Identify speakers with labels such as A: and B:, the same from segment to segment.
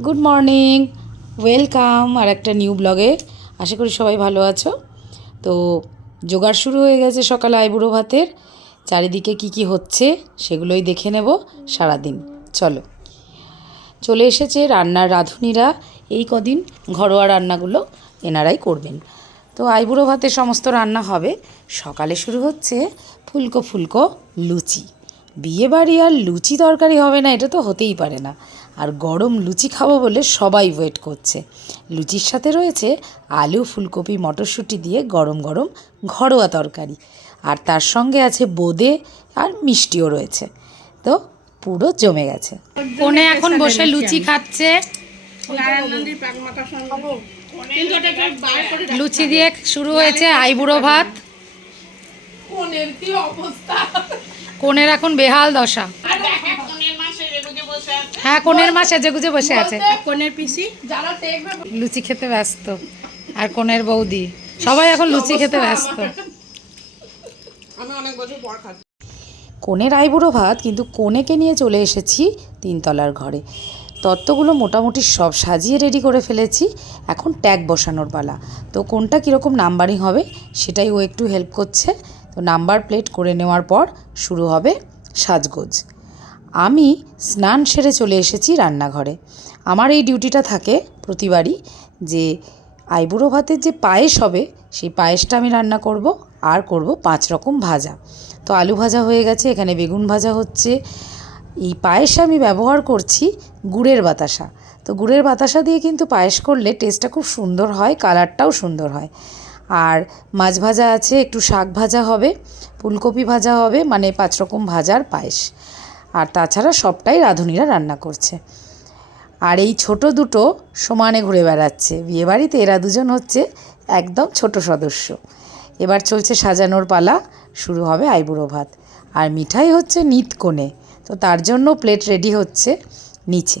A: Good morning welcome আর একটা new ব্লগে আশা করি সবাই ভালো আছো। তো জোগাড় শুরু হয়ে গেছে সকালে আইবুড়ো ভাতের। চারিদিকে কি কি হচ্ছে সেগুলোই দেখে নেব সারাদিন। চলো। চলে এসেছে রান্নার রাঁধুনিরা। এই কদিন ঘরোয়া রান্নাগুলো এনারাই করবেন। তো আইবুড়ো ভাতে সমস্ত রান্না হবে। সকালে শুরু হচ্ছে ফুলকো ফুলকো লুচি। বিয়ে বাড়ি আর লুচি তরকারি হবে না, এটা তো হতেই পারে না। আর গরম লুচি খাব বলে সবাই ওয়েট করছে। লুচির সাথে রয়েছে আলু ফুলকপি মটরশুঁটি দিয়ে গরম গরম ঘরোয়া তরকারি। আর তার সঙ্গে আছে বোঁদে আর মিষ্টিও রয়েছে। তো পুরো জমে গেছে। কোনে এখন বসে লুচি খাচ্ছে। লুচি দিয়ে শুরু হয়েছে আইবুড়ো ভাত। কোনের এখন বেহাল দশা। হ্যাঁ কোনের মা সেজে গুজে বসে আছে।
B: কোনের পিসি যারা
A: লুচি খেতে ব্যস্ত। আর কোনের বৌদি। সবাই এখন লুচি খেতে ব্যস্ত। আমি অনেক বছর পর খাচ্ছি। কোনের আইবুড়ো ভাত কিন্তু কোনেকে নিয়ে চলে এসেছি তিনতলার ঘরে। তত্ত্বগুলো মোটামুটি সব সাজিয়ে রেডি করে ফেলেছি। এখন ট্যাগ বসানোর পালা। তো কোনটা কীরকম নাম্বারিং হবে সেটাই ও একটু হেল্প করছে। তো নাম্বার প্লেট করে নেওয়ার পর শুরু হবে সাজগোজ। আমি স্নান সেরে চলে এসেছি রান্নাঘরে। আমার এই ডিউটিটা থাকে প্রতিবারই যে আইবুড়ো ভাতের যে পায়েস হবে, সেই পায়েসটা আমি রান্না করব আর করব পাঁচ রকম ভাজা। তো আলু ভাজা হয়ে গেছে, এখানে বেগুন ভাজা হচ্ছে। এই পায়েসে আমি ব্যবহার করছি গুড়ের বাতাসা। তো গুড়ের বাতাসা দিয়ে কিন্তু পায়েস করলে টেস্টটা খুব সুন্দর হয়, কালারটাও সুন্দর হয়। আর মাছ ভাজা আছে, একটু শাক ভাজা হবে, ফুলকপি ভাজা হবে মানে পাঁচ রকম ভাজার পায়েস। আর তাছাড়া সবটাই রাঁধুনিরা রান্না করছে। আর এই ছোট দুটো সমানে ঘুরে বেড়াচ্ছে। বিয়েবাড়িতে এরা দুজন হচ্ছে একদম ছোট সদস্য। এবার চলছে সাজানোর পালা, শুরু হবে আইবুড়ো ভাত। আর মিঠাই হচ্ছে নিতকোণে তো তার জন্য প্লেট রেডি হচ্ছে নিচে।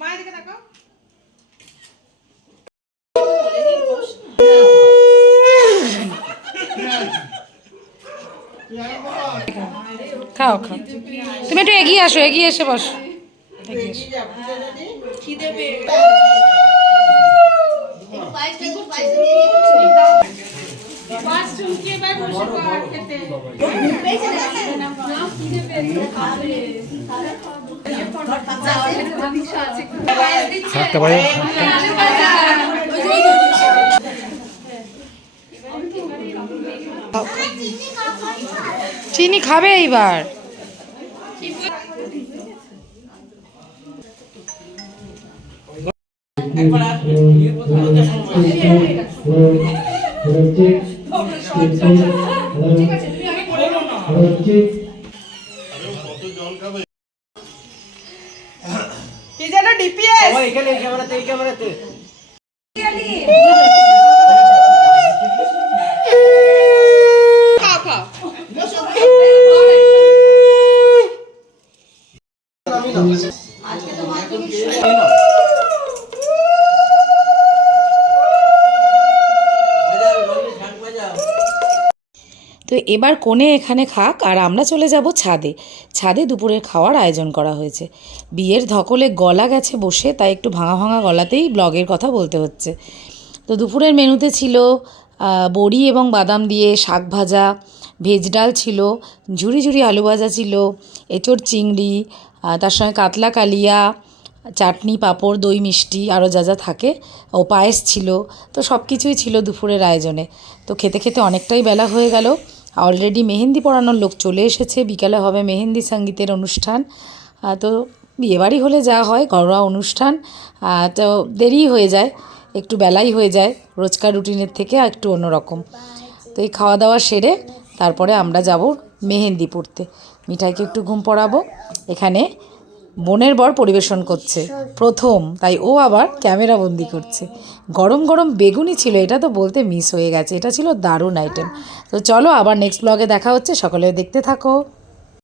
B: মায়ের দিকে তাকাও
A: খাও খাও। তুমি একটু এগিয়ে আসো এগিয়ে এসে বসো
B: এবার বসে পাহাড় খেতে
C: থাকতে পারে?
A: চিনি খাবে এইবার।
B: কি যেন ডিপিএস
D: এখানে এই ক্যামেরাতে এই ক্যামেরাতে।
A: তো এবার কোণে এখানে খাক আর আমরা চলে যাব ছাদে। ছাদে দুপুরের খাওয়ার আয়োজন করা হয়েছে। বিয়ের ধকলে গলা গেছে বসে, তাই একটু ভাঙা ভাঙা গলাতেই ব্লগের কথা বলতে হচ্ছে। তো দুপুরের মেনুতে ছিল বড়ি এবং বাদাম দিয়ে শাক ভাজা, ভেজ ডাল ছিল ঝুড়ি ঝুড়ি আলু ভাজা ছিল, এঁচোড় চিংড়ি তার সঙ্গে কাতলা কালিয়া, চাটনি, পাঁপড়, দই, মিষ্টি আরও যা যা থাকে। ও পায়েস ছিল। তো সব কিছুই ছিল দুপুরের আয়োজনে। তো খেতে খেতে অনেকটাই বেলা হয়ে গেল। অলরেডি মেহেন্দি পড়ানোর লোক চলে এসেছে। বিকালে হবে মেহেন্দি সঙ্গীতের অনুষ্ঠান। তো বিয়েবাড়ি হলে যা হয়, ঘরোয়া অনুষ্ঠান। তো দেরি হয়ে যায়, একটু বেলাই হয়ে যায়, রোজকার রুটিনের থেকে একটু অন্যরকম। তো এই খাওয়া দাওয়া সেরে তারপরে আমরা যাব মেহেন্দি পড়তে মিঠাইকে একটু ঘুম পড়াবো। এখানে বোনের বর পরিবেশন করছে। প্রথম, তাই ও আবার ক্যামেরা বন্দি করছে। গরম গরম বেগুনি ছিল, এটা তো বলতে মিস হয়ে গেছে। এটা ছিল দারুণ আইটেম তো চলো আবার নেক্সট ব্লগে দেখা হচ্ছে। সকলে দেখতে থাকো।